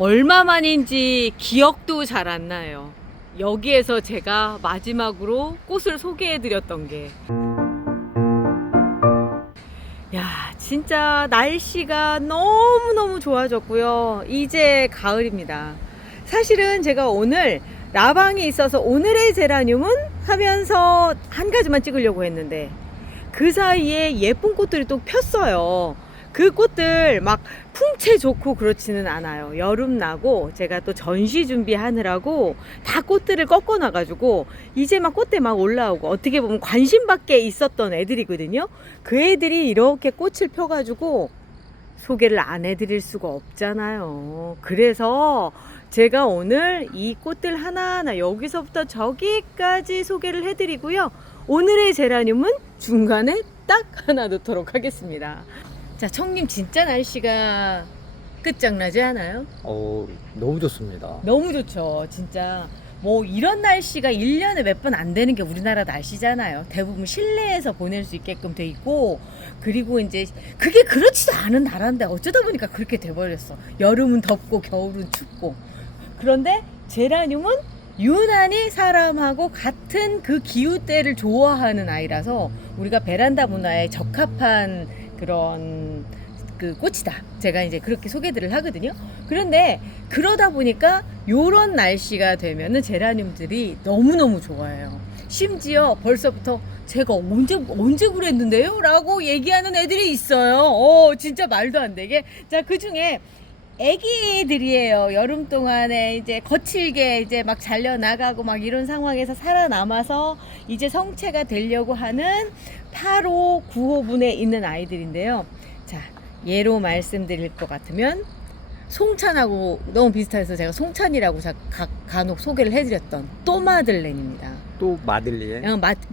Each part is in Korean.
얼마만인지 기억도 잘 안 나요. 여기에서 제가 마지막으로 꽃을 소개해드렸던 게, 야, 진짜 날씨가 너무너무 좋아졌고요. 이제 가을입니다. 사실은 제가 오늘 라방이 있어서 오늘의 제라늄은 하면서 한 가지만 찍으려고 했는데, 그 사이에 예쁜 꽃들이 또 폈어요. 그 꽃들 막 풍채 좋고 그렇지는 않아요. 여름 나고 제가 또 전시 준비하느라고 다 꽃들을 꺾어 놔가지고 이제 막 꽃대 막 올라오고, 어떻게 보면 관심 밖에 있었던 애들이거든요. 그 애들이 이렇게 꽃을 펴가지고 소개를 안 해드릴 수가 없잖아요. 그래서 제가 오늘 이 꽃들 하나하나 여기서부터 저기까지 소개를 해드리고요. 오늘의 제라늄은 중간에 딱 하나 넣도록 하겠습니다. 자, 청님, 진짜 날씨가 끝장나지 않아요? 너무 좋습니다. 너무 좋죠. 진짜 뭐 이런 날씨가 1년에 몇 번 안 되는 게 우리나라 날씨잖아요. 대부분 실내에서 보낼 수 있게끔 돼 있고, 그리고 이제 그게 그렇지도 않은 나라인데 어쩌다 보니까 그렇게 돼버렸어. 여름은 덥고 겨울은 춥고. 그런데 제라늄은 유난히 사람하고 같은 그 기후대를 좋아하는 아이라서 우리가 베란다 문화에 적합한 그런 그 꽃이다. 제가 이제 그렇게 소개들을 하거든요. 그런데 그러다 보니까 요런 날씨가 되면은 제라늄들이 너무너무 좋아해요. 심지어 벌써부터 제가 언제 그랬는데요? 라고 얘기하는 애들이 있어요. 진짜 말도 안 되게. 자, 그 중에 애기들이에요. 여름 동안에 이제 거칠게 이제 막 잘려나가고 막 이런 상황에서 살아남아서 이제 성체가 되려고 하는 8호, 9호분에 있는 아이들인데요. 자, 예로 말씀드릴 것 같으면 송찬하고 너무 비슷해서 제가 송찬이라고 간혹 소개를 해드렸던 또 마들렌입니다. 또 마들리에?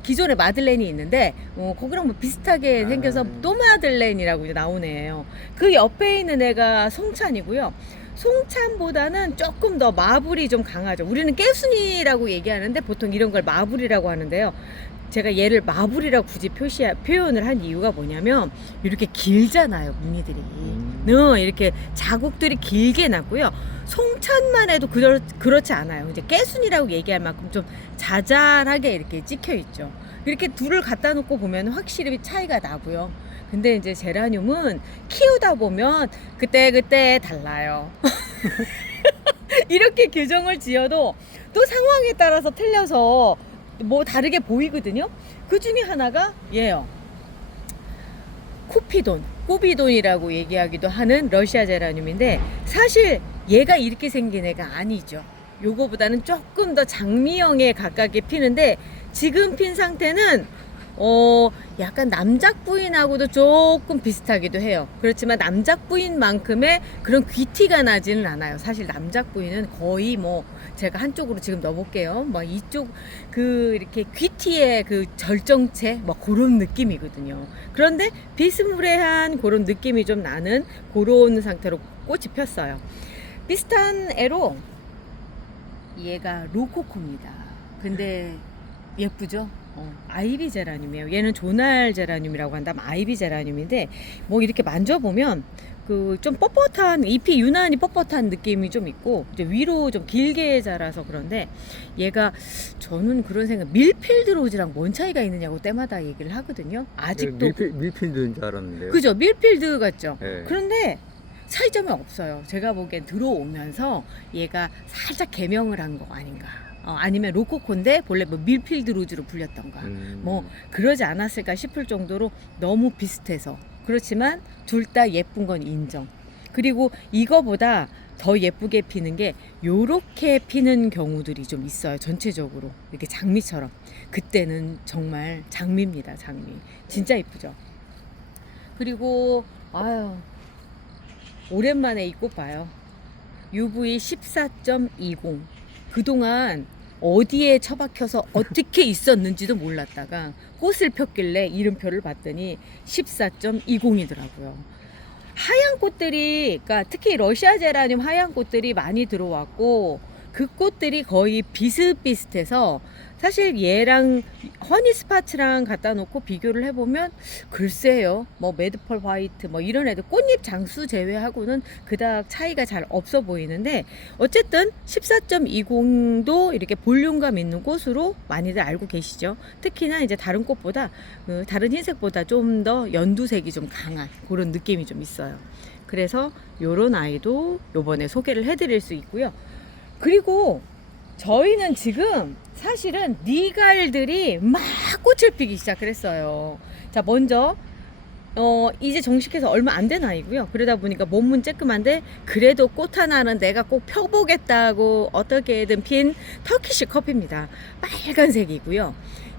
기존에 마들렌이 있는데 거기랑 뭐 비슷하게 생겨서 또 마들렌이라고 이제 나온 애예요. 그 옆에 있는 애가 송찬이고요. 송찬보다는 조금 더 마블이 좀 강하죠. 우리는 깨순이라고 얘기하는데 보통 이런 걸 마블이라고 하는데요. 제가 얘를 마블이라고 굳이 표현을 한 이유가 뭐냐면, 이렇게 길잖아요, 무늬들이. 이렇게 자국들이 길게 났고요. 송찬만 해도 그렇지 않아요. 이제 깨순이라고 얘기할 만큼 좀 자잘하게 이렇게 찍혀 있죠. 이렇게 둘을 갖다 놓고 보면 확실히 차이가 나고요. 근데 이제 제라늄은 키우다 보면 그때 달라요. 이렇게 규정을 지어도 또 상황에 따라서 틀려서 뭐 다르게 보이거든요. 그 중에 하나가 얘요. 꾸비돈이라고 얘기하기도 하는 러시아 제라늄인데, 사실 얘가 이렇게 생긴 애가 아니죠. 요거보다는 조금 더 장미형에 가깝게 피는데, 지금 핀 상태는 약간 남작부인하고도 조금 비슷하기도 해요. 그렇지만 남작부인만큼의 그런 귀티가 나지는 않아요. 사실 남작부인은 거의 뭐 제가 한쪽으로 지금 넣어볼게요. 뭐 이쪽 이렇게 귀티의 그 절정체 뭐 그런 느낌이거든요. 그런데 비스무리한 그런 느낌이 좀 나는 그런 상태로 꽃이 폈어요. 비슷한 애로 얘가 로코코입니다. 근데 예쁘죠? 아이비 제라늄이에요. 얘는 조날 제라늄이라고 한다면 아이비 제라늄인데, 뭐 이렇게 만져보면 그 좀 뻣뻣한 잎이 유난히 뻣뻣한 느낌이 좀 있고, 이제 위로 좀 길게 자라서 그런데, 얘가 저는 그런 생각, 밀필드 로즈랑 뭔 차이가 있느냐고 때마다 얘기를 하거든요. 아직도 밀필드인 줄 알았는데요. 그죠? 밀필드 같죠? 네. 그런데 차이점이 없어요. 제가 보기엔 들어오면서 얘가 살짝 개명을 한 거 아닌가. 아니면 로코코인데 본래 뭐 밀필드 로즈로 불렸던가, 뭐 그러지 않았을까 싶을 정도로 너무 비슷해서. 그렇지만 둘 다 예쁜 건 인정. 그리고 이거보다 더 예쁘게 피는 게 요렇게 피는 경우들이 좀 있어요. 전체적으로 이렇게 장미처럼. 그때는 정말 장미입니다. 장미 진짜 예쁘죠. 그리고 오랜만에 이 꽃 봐요. UV 14.20. 그동안 어디에 처박혀서 어떻게 있었는지도 몰랐다가 꽃을 폈길래 이름표를 봤더니 14.20이더라고요. 하얀 꽃들이, 그러니까 특히 러시아 제라늄 하얀 꽃들이 많이 들어왔고, 그 꽃들이 거의 비슷비슷해서 사실 얘랑 허니스파츠랑 갖다 놓고 비교를 해보면 글쎄요, 뭐 매드펄 화이트 뭐 이런 애들 꽃잎 장수 제외하고는 그닥 차이가 잘 없어 보이는데, 어쨌든 14.20도 이렇게 볼륨감 있는 꽃으로 많이들 알고 계시죠. 특히나 이제 다른 꽃보다 다른 흰색보다 좀 더 연두색이 좀 강한 그런 느낌이 좀 있어요. 그래서 요런 아이도 요번에 소개를 해드릴 수 있고요. 그리고 저희는 지금 사실은 니갈들이 막 꽃을 피기 시작을 했어요. 자, 먼저 이제 정식해서 얼마 안 된 아이고요. 그러다 보니까 몸은 쬐끔한데 그래도 꽃 하나는 내가 꼭 펴보겠다고 어떻게든 핀 터키시 커피입니다. 빨간색이고요.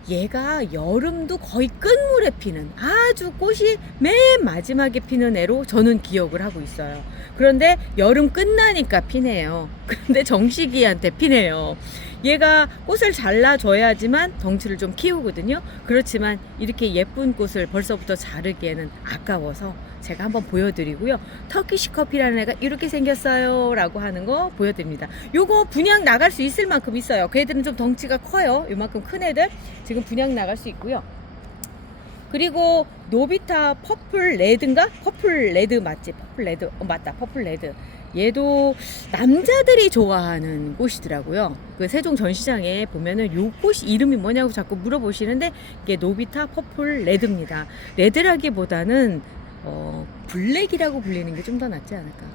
얘가 여름도 거의 끝물에 피는, 아주 꽃이 맨 마지막에 피는 애로 저는 기억을 하고 있어요. 그런데 여름 끝나니까 피네요. 그런데 정식이한테 피네요. 얘가 꽃을 잘라줘야지만 덩치를 좀 키우거든요. 그렇지만 이렇게 예쁜 꽃을 벌써부터 자르기에는 아까워서 제가 한번 보여드리고요. 터키시 커피라는 애가 이렇게 생겼어요 라고 하는 거 보여드립니다. 요거 분양 나갈 수 있을 만큼 있어요. 그 애들은 좀 덩치가 커요. 요만큼 큰 애들 지금 분양 나갈 수 있고요. 그리고 노비타 퍼플 레드인가? 퍼플 레드 맞지? 퍼플 레드. 맞다. 퍼플 레드. 얘도 남자들이 좋아하는 꽃이더라고요. 그 세종 전시장에 보면은 요 꽃이 이름이 뭐냐고 자꾸 물어보시는데, 이게 노비타 퍼플 레드입니다. 레드라기보다는 블랙이라고 불리는 게 좀 더 낫지 않을까?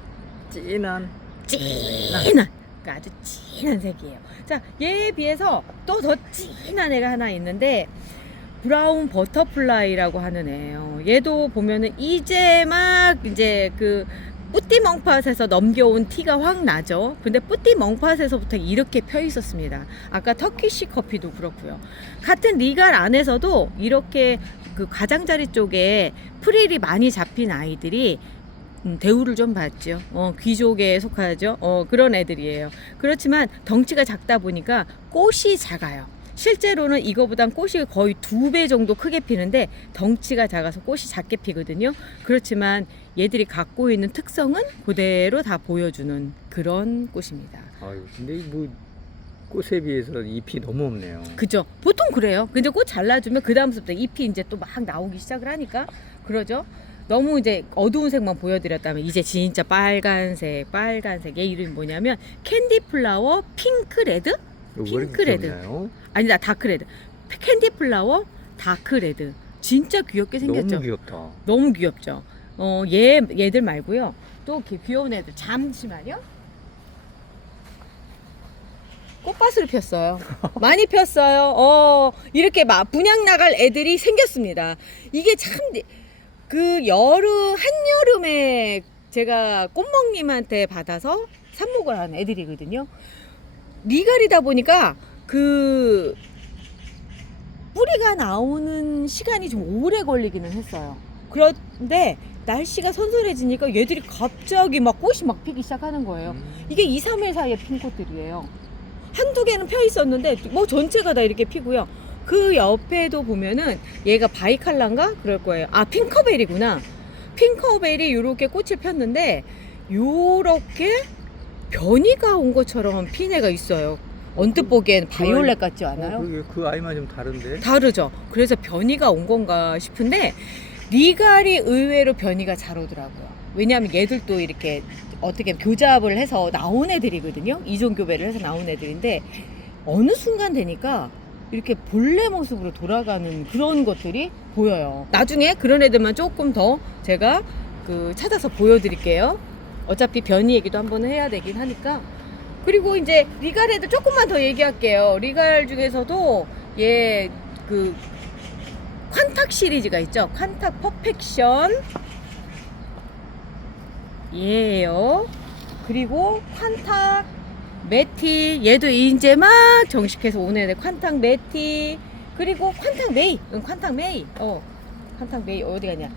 진한. 그러니까 아주 진한 색이에요. 자, 얘에 비해서 또 더 진한 애가 하나 있는데, 브라운 버터플라이라고 하는 애예요. 얘도 보면은 이제 막 이제 그 뿌띠 멍팟에서 넘겨온 티가 확 나죠. 근데 뿌띠 멍팟에서부터 이렇게 펴 있었습니다. 아까 터키시 커피도 그렇고요. 같은 리갈 안에서도 이렇게 그 가장자리 쪽에 프릴이 많이 잡힌 아이들이 대우를 좀 받죠. 귀족에 속하죠. 그런 애들이에요. 그렇지만 덩치가 작다 보니까 꽃이 작아요. 실제로는 이거보단 꽃이 거의 2배 정도 크게 피는데 덩치가 작아서 꽃이 작게 피거든요. 그렇지만 얘들이 갖고 있는 특성은 그대로 다 보여주는 그런 꽃입니다. 아유, 근데 뭐 꽃에 비해서 잎이 너무 없네요. 그죠? 보통 그래요. 근데 꽃 잘라주면 그 다음부터 잎이 이제 또 막 나오기 시작을 하니까 그러죠. 너무 이제 어두운 색만 보여드렸다면 이제 진짜 빨간색. 얘 이름이 뭐냐면 캔디 플라워 핑크레드? 핑크레드. 아니다, 다크레드. 캔디 플라워 다크레드. 진짜 귀엽게 생겼죠? 너무 귀엽다. 너무 귀엽죠? 얘들 말고요. 또 이렇게 귀여운 애들. 잠시만요. 꽃밭을 폈어요. 많이 폈어요. 이렇게 막 분양 나갈 애들이 생겼습니다. 이게 참, 한여름에 제가 꽃먹님한테 받아서 삽목을 한 애들이거든요. 리갈이다 보니까 그 뿌리가 나오는 시간이 좀 오래 걸리기는 했어요. 그런데 날씨가 선선해지니까 얘들이 갑자기 막 꽃이 막 피기 시작하는 거예요. 이게 2, 3일 사이에 핀 꽃들이에요. 한두 개는 펴 있었는데 뭐 전체가 다 이렇게 피고요. 그 옆에도 보면은 얘가 바이칼라인가 그럴 거예요. 아, 핑커벨이구나. 핑커벨이 이렇게 꽃을 폈는데 요렇게 변이가 온 것처럼 핀 애가 있어요. 언뜻 보기엔 바이올렛 같지 않아요? 그 아이만 좀 다른데? 다르죠. 그래서 변이가 온 건가 싶은데 리갈이 의외로 변이가 잘 오더라고요. 왜냐하면 얘들도 이렇게 어떻게 교잡을 해서 나온 애들이거든요. 이종교배를 해서 나온 애들인데 어느 순간 되니까 이렇게 본래 모습으로 돌아가는 그런 것들이 보여요. 나중에 그런 애들만 조금 더 제가 찾아서 보여드릴게요. 어차피 변이 얘기도 한번 해야 되긴 하니까. 그리고 이제 리갈 애들 조금만 더 얘기할게요. 리갈 중에서도 얘 콴탁 시리즈가 있죠. 콴탁 퍼펙션 얘예요. 그리고 콴탁 메티, 얘도 이제 막 정식해서 오는 애들. 콴탁 메티, 그리고 콴탁 메이. 콴탁 메이. 콴탁 메이 어디 가냐?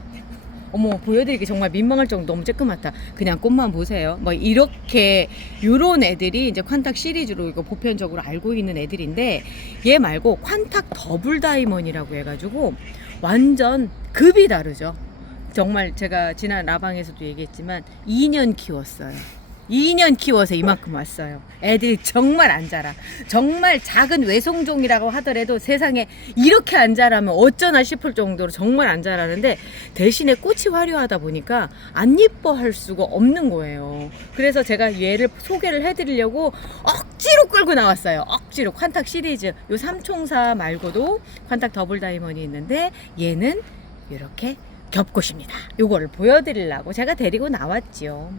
어머, 보여드리기 정말 민망할 정도 너무 쬐끄맣다. 그냥 꽃만 보세요. 뭐 이렇게 요런 애들이 이제 콴탁 시리즈로 이거 보편적으로 알고 있는 애들인데, 얘 말고 콴탁 더블 다이먼이라고 해가지고 완전 급이 다르죠. 정말 제가 지난 라방에서도 얘기했지만 2년 키웠어요. 2년 키워서 이만큼 왔어요. 애들이 정말 안 자라. 정말 작은 외송종이라고 하더라도 세상에 이렇게 안 자라면 어쩌나 싶을 정도로 정말 안 자라는데 대신에 꽃이 화려하다 보니까 안 이뻐할 수가 없는 거예요. 그래서 제가 얘를 소개를 해드리려고 억지로 끌고 나왔어요. 억지로. 콴탁 시리즈 요 삼총사 말고도 콴탁 더블 다이먼이 있는데 얘는 이렇게 겹꽃입니다. 요거를 보여드리려고 제가 데리고 나왔죠.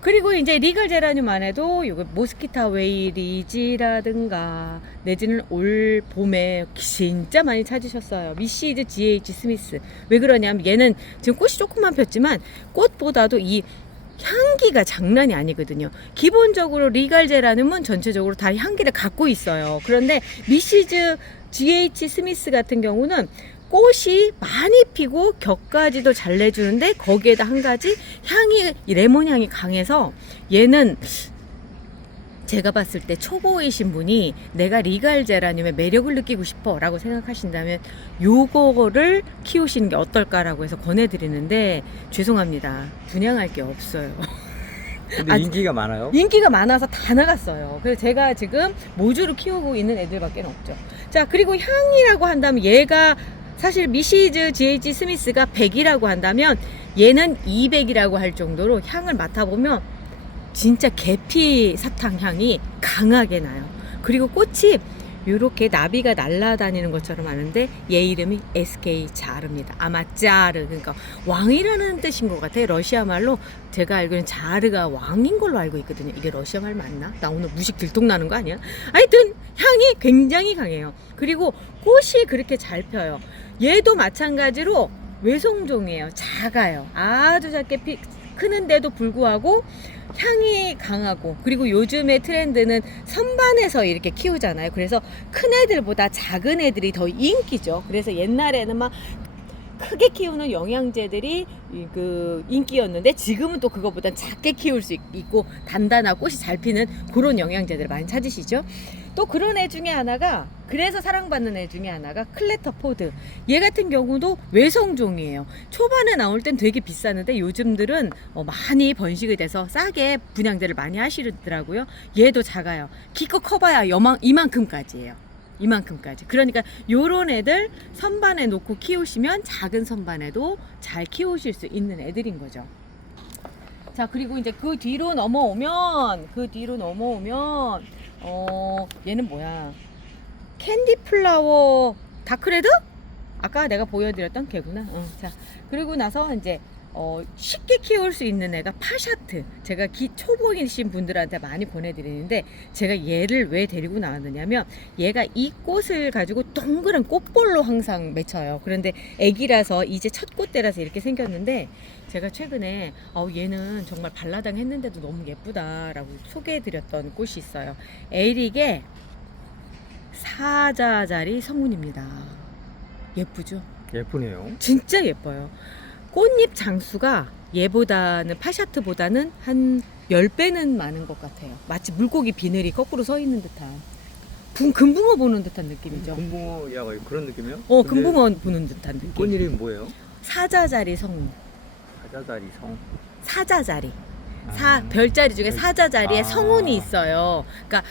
그리고 이제 리글 제라늄 안에도 요거 모스키타 웨이리지라든가 내지는 올 봄에 진짜 많이 찾으셨어요. 미시즈 GH 스미스. 왜 그러냐면 얘는 지금 꽃이 조금만 폈지만 꽃보다도 이 향기가 장난이 아니거든요. 기본적으로 리갈 제라늄은 전체적으로 다 향기를 갖고 있어요. 그런데 미시즈 GH 스미스 같은 경우는 꽃이 많이 피고 격까지도 잘 내주는데 거기에다 한 가지 향이 레몬 향이 강해서 얘는 제가 봤을 때 초보이신 분이 내가 리갈 제라늄의 매력을 느끼고 싶어 라고 생각하신다면 요거를 키우시는 게 어떨까라고 해서 권해드리는데 죄송합니다. 분양할 게 없어요. 근데 인기가 많아요? 인기가 많아서 다 나갔어요. 그래서 제가 지금 모주로 키우고 있는 애들밖에 없죠. 자, 그리고 향이라고 한다면 얘가 사실 미시즈 GH 스미스가 100이라고 한다면 얘는 200이라고 할 정도로 향을 맡아보면 진짜 계피 사탕 향이 강하게 나요. 그리고 꽃이 이렇게 나비가 날아다니는 것처럼 하는데 얘 이름이 SK 자르입니다. 아마 자르, 그러니까 왕이라는 뜻인 것 같아요. 러시아 말로 제가 알기로는 자르가 왕인 걸로 알고 있거든요. 이게 러시아 말 맞나? 나 오늘 무식 들통나는 거 아니야? 하여튼 향이 굉장히 강해요. 그리고 꽃이 그렇게 잘 펴요. 얘도 마찬가지로 외송종이에요. 작아요. 아주 작게 크는데도 불구하고 향이 강하고, 그리고 요즘의 트렌드는 선반에서 이렇게 키우잖아요. 그래서 큰 애들보다 작은 애들이 더 인기죠. 그래서 옛날에는 막 크게 키우는 영양제들이 그 인기였는데 지금은 또 그거보다 작게 키울 수 있고 단단하고 꽃이 잘 피는 그런 영양제들을 많이 찾으시죠. 또 그런 애 중에 하나가, 그래서 사랑받는 애 중에 하나가 클래터포드. 얘 같은 경우도 외성종이에요. 초반에 나올 땐 되게 비쌌는데 요즘들은 많이 번식이 돼서 싸게 분양제를 많이 하시더라고요. 얘도 작아요. 기껏 커봐야 이만큼까지예요. 이만큼까지. 그러니까 요런 애들 선반에 놓고 키우시면 작은 선반에도 잘 키우실 수 있는 애들인 거죠. 자, 그리고 이제 그 뒤로 넘어오면 얘는 뭐야? 캔디 플라워 다크레드? 아까 내가 보여드렸던 걔구나. 자, 그리고 나서 이제 쉽게 키울 수 있는 애가 파샤트. 제가 초보이신 분들한테 많이 보내드리는데 제가 얘를 왜 데리고 나왔느냐면 얘가 이 꽃을 가지고 동그란 꽃볼로 항상 맺혀요. 그런데 애기라서 이제 첫 꽃대라서 이렇게 생겼는데 제가 최근에 얘는 정말 발라당 했는데도 너무 예쁘다라고 소개해드렸던 꽃이 있어요. 에릭의 사자자리 성운입니다. 예쁘죠? 예쁘네요. 진짜 예뻐요. 꽃잎 장수가 얘보다는 파샤트보다는 한 10배는 많은 것 같아요. 마치 물고기 비늘이 거꾸로 서 있는 듯한 금붕어 보는 듯한 느낌이죠. 금붕어 야가 그런 느낌이요? 금붕어 보는 듯한 느낌. 꽃 이름이 뭐예요? 사자자리 성운. 사자자리 성. 사자자리. 별자리 중에 사자자리에 성운이 있어요. 그러니까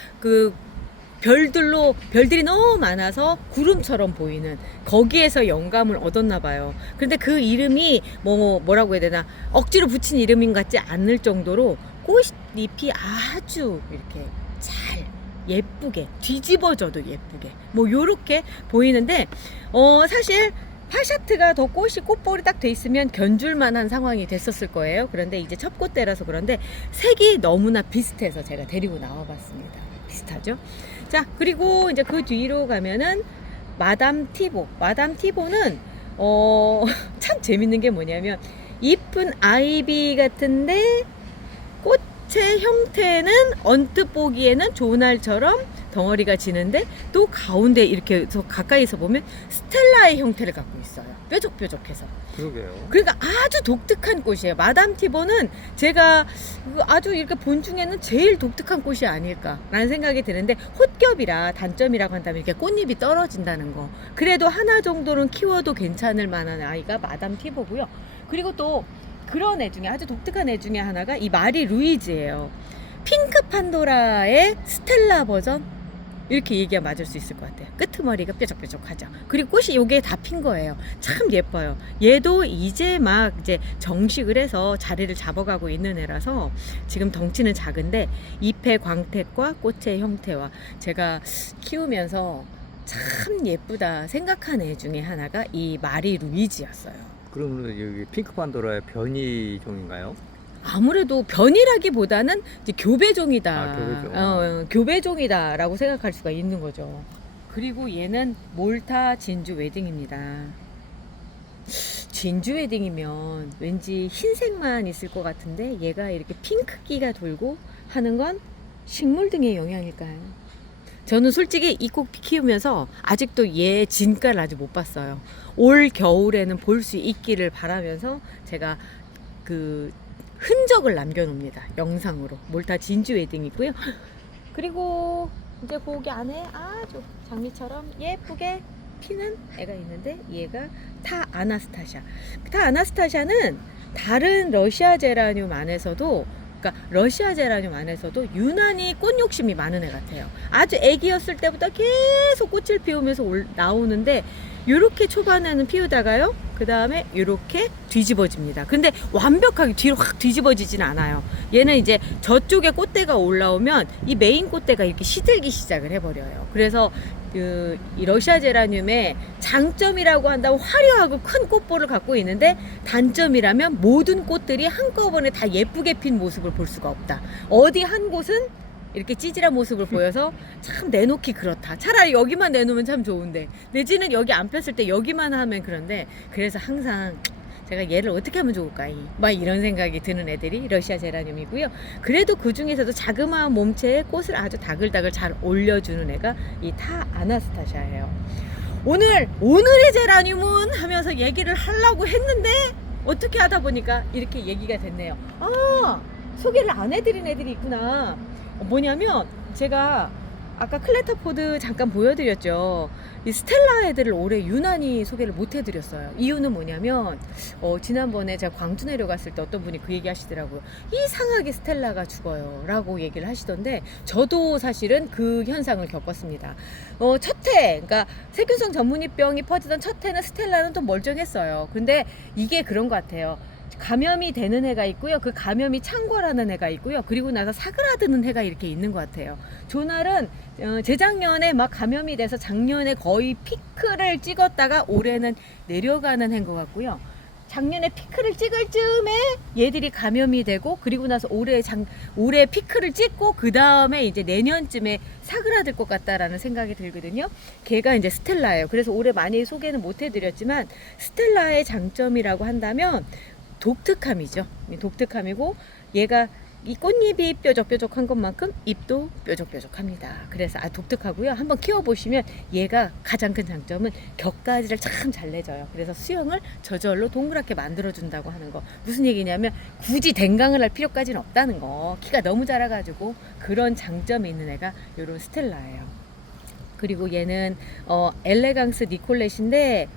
별들이 너무 많아서 구름처럼 보이는, 거기에서 영감을 얻었나 봐요. 그런데 그 이름이 뭐라고 해야 되나, 억지로 붙인 이름인 것 같지 않을 정도로 꽃잎이 아주 이렇게 잘 예쁘게 뒤집어져도 예쁘게 요렇게 보이는데 사실 파샤트가 더 꽃볼이 딱 돼 있으면 견줄만한 상황이 됐었을 거예요. 그런데 이제 첫 꽃대라서 그런데 색이 너무나 비슷해서 제가 데리고 나와봤습니다. 비슷하죠? 자, 그리고 이제 그 뒤로 가면은 마담 티보는 참 재밌는 게 뭐냐면 이쁜 아이비 같은데 꽃의 형태는 언뜻 보기에는 조날처럼 덩어리가 지는데 또 가운데 이렇게 가까이서 보면 스텔라의 형태를 갖고 있어요. 뾰족뾰족해서. 그러게요. 그러니까 아주 독특한 꽃이에요. 마담 티보는 제가 아주 이렇게 본 중에는 제일 독특한 꽃이 아닐까라는 생각이 드는데, 꽃겹이라 단점이라고 한다면 이렇게 꽃잎이 떨어진다는 거. 그래도 하나 정도는 키워도 괜찮을 만한 아이가 마담 티보고요. 그리고 또 그런 애 중에 아주 독특한 애 중에 하나가 이 마리 루이즈예요. 핑크 판도라의 스텔라 버전? 이렇게 얘기가 맞을 수 있을 것 같아요. 끄트머리가 뾰족뾰족하죠. 그리고 꽃이 요게 다 핀 거예요. 참 예뻐요. 얘도 이제 막 이제 정식을 해서 자리를 잡아가고 있는 애라서 지금 덩치는 작은데 잎의 광택과 꽃의 형태와 제가 키우면서 참 예쁘다 생각한 애 중에 하나가 이 마리 루이지였어요. 그러면 여기 핑크 판도라의 변이종인가요? 아무래도 변이라기보다는 이제 교배종이다. 아, 교배종. 교배종이다라고 생각할 수가 있는 거죠. 그리고 얘는 몰타 진주 웨딩입니다. 진주 웨딩이면 왠지 흰색만 있을 것 같은데 얘가 이렇게 핑크기가 돌고 하는 건 식물 등의 영향일까요? 저는 솔직히 이 꽃 키우면서 아직도 얘 진가를 아직 못 봤어요. 올 겨울에는 볼 수 있기를 바라면서 제가 그 흔적을 남겨놓습니다. 영상으로. 몰타 진주 웨딩이고요. 그리고 이제 거기 안에 아주 장미처럼 예쁘게 피는 애가 있는데 얘가 타 아나스타샤. 타 아나스타샤는 다른 러시아 제라늄 안에서도 그러니까 러시아 제라늄 안에서도 유난히 꽃 욕심이 많은 애 같아요. 아주 애기였을 때부터 계속 꽃을 피우면서 나오는데 요렇게 초반에는 피우다가요 그 다음에 이렇게 뒤집어집니다. 근데 완벽하게 뒤로 확 뒤집어지진 않아요. 얘는 이제 저쪽에 꽃대가 올라오면 이 메인 꽃대가 이렇게 시들기 시작을 해버려요. 그래서 이 러시아 제라늄의 장점이라고 한다면 화려하고 큰 꽃볼을 갖고 있는데 단점이라면 모든 꽃들이 한꺼번에 다 예쁘게 핀 모습을 볼 수가 없다. 어디 한 곳은 이렇게 찌질한 모습을 보여서 참 내놓기 그렇다. 차라리 여기만 내놓으면 참 좋은데 내지는 여기 안 폈을 때 여기만 하면 그런데 그래서 항상 제가 얘를 어떻게 하면 좋을까 막 이런 생각이 드는 애들이 러시아 제라늄이고요. 그래도 그 중에서도 자그마한 몸체에 꽃을 아주 다글다글 잘 올려주는 애가 이 타 아나스타샤예요. 오늘의 제라늄은 하면서 얘기를 하려고 했는데 어떻게 하다 보니까 이렇게 얘기가 됐네요. 아, 소개를 안 해드린 애들이 있구나. 뭐냐면 제가 아까 클레터포드 잠깐 보여드렸죠. 이 스텔라 애들을 올해 유난히 소개를 못 해드렸어요. 이유는 뭐냐면 지난번에 제가 광주 내려갔을 때 어떤 분이 그 얘기 하시더라고요. 이상하게 스텔라가 죽어요 라고 얘기를 하시던데 저도 사실은 그 현상을 겪었습니다. 첫 해 그러니까 세균성 전문이병이 퍼지던 첫 해는 스텔라는 좀 멀쩡했어요. 근데 이게 그런 것 같아요. 감염이 되는 해가 있고요. 그 감염이 창궐하는 해가 있고요. 그리고 나서 사그라드는 해가 이렇게 있는 것 같아요. 조날은 재작년에 막 감염이 돼서 작년에 거의 피크를 찍었다가 올해는 내려가는 해인 것 같고요. 작년에 피크를 찍을 즈음에 얘들이 감염이 되고 그리고 나서 올해 피크를 찍고 그 다음에 이제 내년쯤에 사그라들 것 같다라는 생각이 들거든요. 걔가 이제 스텔라예요. 그래서 올해 많이 소개는 못 해드렸지만 스텔라의 장점이라고 한다면 독특함이죠. 독특함이고 얘가 이 꽃잎이 뾰족뾰족한 것만큼 잎도 뾰족뾰족합니다. 그래서 독특하고요. 한번 키워보시면 얘가 가장 큰 장점은 격가지를 참 잘 내줘요. 그래서 수영을 저절로 동그랗게 만들어준다고 하는 거. 무슨 얘기냐면 굳이 댕강을 할 필요까지는 없다는 거. 키가 너무 작아가지고 그런 장점이 있는 애가 요런 스텔라예요. 그리고 얘는 엘레강스 니콜렛인데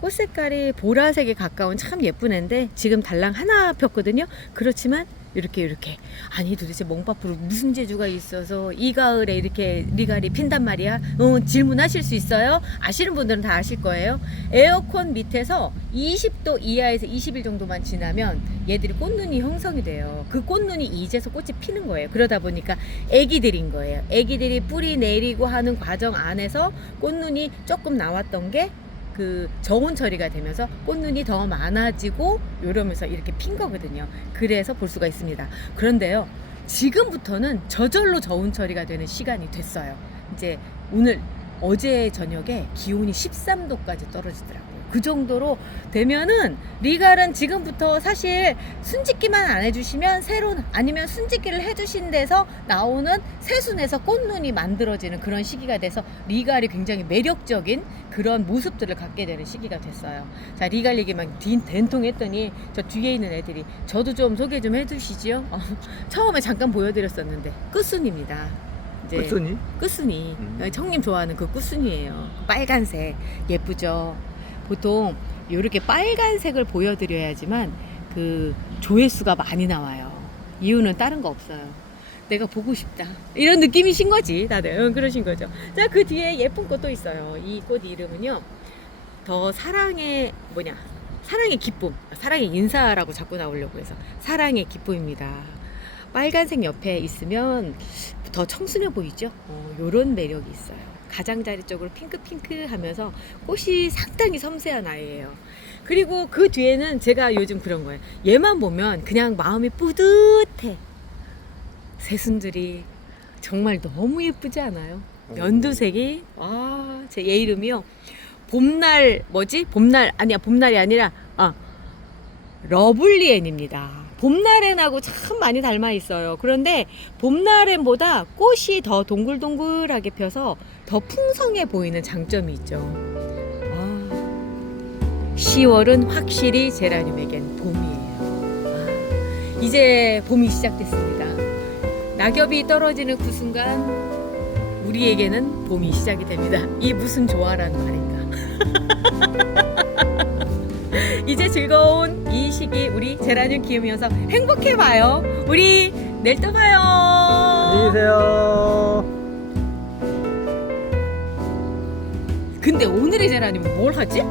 꽃 색깔이 보라색에 가까운 참 예쁜 애인데 지금 달랑 하나 폈거든요. 그렇지만 이렇게 아니 도대체 몽파프로 무슨 재주가 있어서 이 가을에 이렇게 리갈이 핀단 말이야. 질문하실 수 있어요. 아시는 분들은 다 아실 거예요. 에어컨 밑에서 20도 이하에서 20일 정도만 지나면 얘들이 꽃눈이 형성이 돼요. 그 꽃눈이 이제서 꽃이 피는 거예요. 그러다 보니까 애기들인 거예요. 애기들이 뿌리 내리고 하는 과정 안에서 꽃눈이 조금 나왔던 게 그 저온 처리가 되면서 꽃눈이 더 많아지고 이러면서 이렇게 핀 거거든요. 그래서 볼 수가 있습니다. 그런데요, 지금부터는 저절로 저온 처리가 되는 시간이 됐어요. 이제 어제 저녁에 기온이 13도까지 떨어지더라고요. 그 정도로 되면은 리갈은 지금부터 사실 순짓기만 안 해주시면 아니면 순짓기를 해주신 데서 나오는 새순에서 꽃눈이 만들어지는 그런 시기가 돼서 리갈이 굉장히 매력적인 그런 모습들을 갖게 되는 시기가 됐어요. 자, 리갈 얘기만 된통했더니 저 뒤에 있는 애들이 저도 좀 소개 좀 해주시죠. 처음에 잠깐 보여드렸었는데 끝순입니다. 끝순이? 끝순이. 형님 좋아하는 그 끝순이에요. 빨간색 예쁘죠. 보통 이렇게 빨간색을 보여드려야지만 그 조회수가 많이 나와요. 이유는 다른 거 없어요. 내가 보고 싶다 이런 느낌이신 거지 다들. 그러신 거죠. 자, 그 뒤에 예쁜 꽃도 있어요. 이 꽃 이름은요 더 사랑의 사랑의 기쁨, 사랑의 인사라고 자꾸 나오려고 해서 사랑의 기쁨입니다. 빨간색 옆에 있으면 더 청순해 보이죠? 요런 매력이 있어요. 가장자리 쪽으로 핑크핑크 하면서 꽃이 상당히 섬세한 아이예요. 그리고 그 뒤에는 제가 요즘 그런 거예요. 얘만 보면 그냥 마음이 뿌듯해. 새순들이 정말 너무 예쁘지 않아요? 연두색이, 제 얘 이름이요. 봄날이 아니라, 러블리엔입니다. 봄날엔하고 참 많이 닮아 있어요. 그런데 봄날엔보다 꽃이 더 동글동글하게 펴서 더 풍성해 보이는 장점이 있죠. 10월은 확실히 제라늄에겐 봄이에요. 이제 봄이 시작됐습니다. 낙엽이 떨어지는 그 순간 우리에게는 봄이 시작이 됩니다. 이 무슨 조화라는 말인가. 이제 즐거운 이 시기 우리 제라늄 키우면서 행복해봐요. 우리 내일 또 봐요. 안녕히 계세요. 근데 오늘의 제라늄은 뭘 하지?